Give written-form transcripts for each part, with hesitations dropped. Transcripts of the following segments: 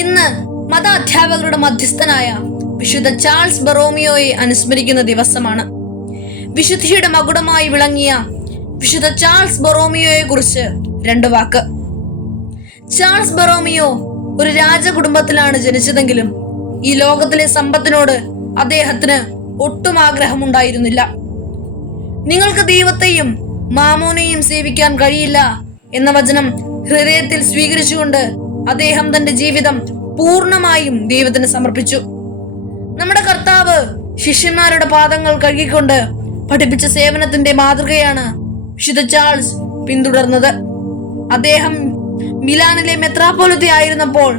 ഇന്ന് മത അധ്യാപകരുടെ മധ്യസ്ഥനായ വിശുദ്ധ ചാൾസ് ബൊറോമിയോയെ അനുസ്മരിക്കുന്ന ദിവസമാണ്. വിശുദ്ധിയുടെ മകുടമായി വിളങ്ങിയ വിശുദ്ധ ചാൾസ് ബൊറോമിയോയെ കുറിച്ച് രണ്ട് വാക്ക്. ചാൾസ് ബൊറോമിയോ ഒരു രാജകുടുംബത്തിലാണ് ജനിച്ചതെങ്കിലും ഈ ലോകത്തിലെ സമ്പത്തിനോട് അദ്ദേഹത്തിന് ഒട്ടും ആഗ്രഹമുണ്ടായിരുന്നില്ല. നിങ്ങൾക്ക് ദൈവത്തെയും മാമോനെയും സേവിക്കാൻ കഴിയില്ല എന്ന വചനം ഹൃദയത്തിൽ സ്വീകരിച്ചുകൊണ്ട് അദ്ദേഹം തന്റെ ജീവിതം പൂർണ്ണമായും ദൈവത്തിന് സമർപ്പിച്ചു. നമ്മുടെ കർത്താവ് ശിഷ്യന്മാരുടെ പാദങ്ങൾ കഴുകിക്കൊണ്ട് പഠിപ്പിച്ച സേവനത്തിന്റെ മാതൃകയാണ് വിശുദ്ധ ചാൾസ് പിന്തുടർന്നത്. അദ്ദേഹം മിലാനിലെ മെത്രാപ്പോലിത്ത ആയിരുന്നപ്പോൾ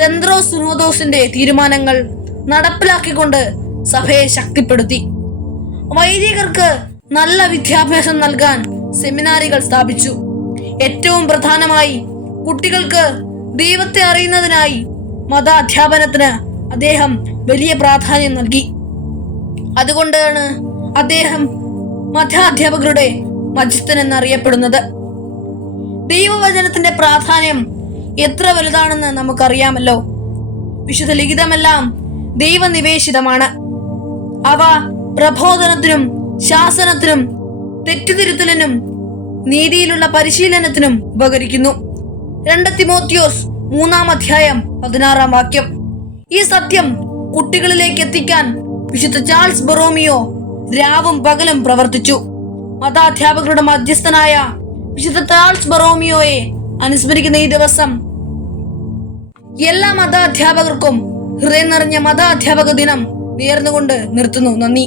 തെന്ത്രോസ് സുനോദോസിന്റെ തീരുമാനങ്ങൾ നടപ്പിലാക്കിക്കൊണ്ട് സഭയെ ശക്തിപ്പെടുത്തി. വൈദികർക്ക് നല്ല വിദ്യാഭ്യാസം നൽകാൻ സെമിനാരികൾ സ്ഥാപിച്ചു. ഏറ്റവും പ്രധാനമായി കുട്ടികൾക്ക് ദൈവത്തെ അറിയുന്നതിനായി മത അധ്യാപനത്തിന് അദ്ദേഹം വലിയ പ്രാധാന്യം നൽകി. അതുകൊണ്ടാണ് അദ്ദേഹം മതാധ്യാപകരുടെ മധ്യസ്ഥൻ എന്നറിയപ്പെടുന്നത്. ദൈവവചനത്തിന്റെ പ്രാധാന്യം എത്ര വലുതാണെന്ന് നമുക്കറിയാമല്ലോ. വിശുദ്ധ ലിഖിതമെല്ലാം ദൈവനിവേശിതമാണ്. അവ പ്രബോധനത്തിനും ശാസനത്തിനും തെറ്റുതിരുത്തലിനും നീതിയിലുള്ള പരിശീലനത്തിനും ഉപകരിക്കുന്നു. 2 തിമോത്തിയോസ് 3-16 വാക്യം. ഈ സത്യം കുട്ടികളിലേക്ക് എത്തിക്കാൻ വിശുദ്ധ ചാൾസ് ബൊറോമിയോ രാവും പകലും പ്രവർത്തിച്ചു. മതാധ്യാപകരുടെ മധ്യസ്ഥനായ വിശുദ്ധ ചാൾസ് ബൊറോമിയോയെ അനുസ്മരിക്കുന്ന ഈ ദിവസം എല്ലാ മതാധ്യാപകർക്കും ഹൃദയം നിറഞ്ഞ മതാധ്യാപക ദിനം നേർന്നുകൊണ്ട് നിർത്തുന്നു. നന്ദി.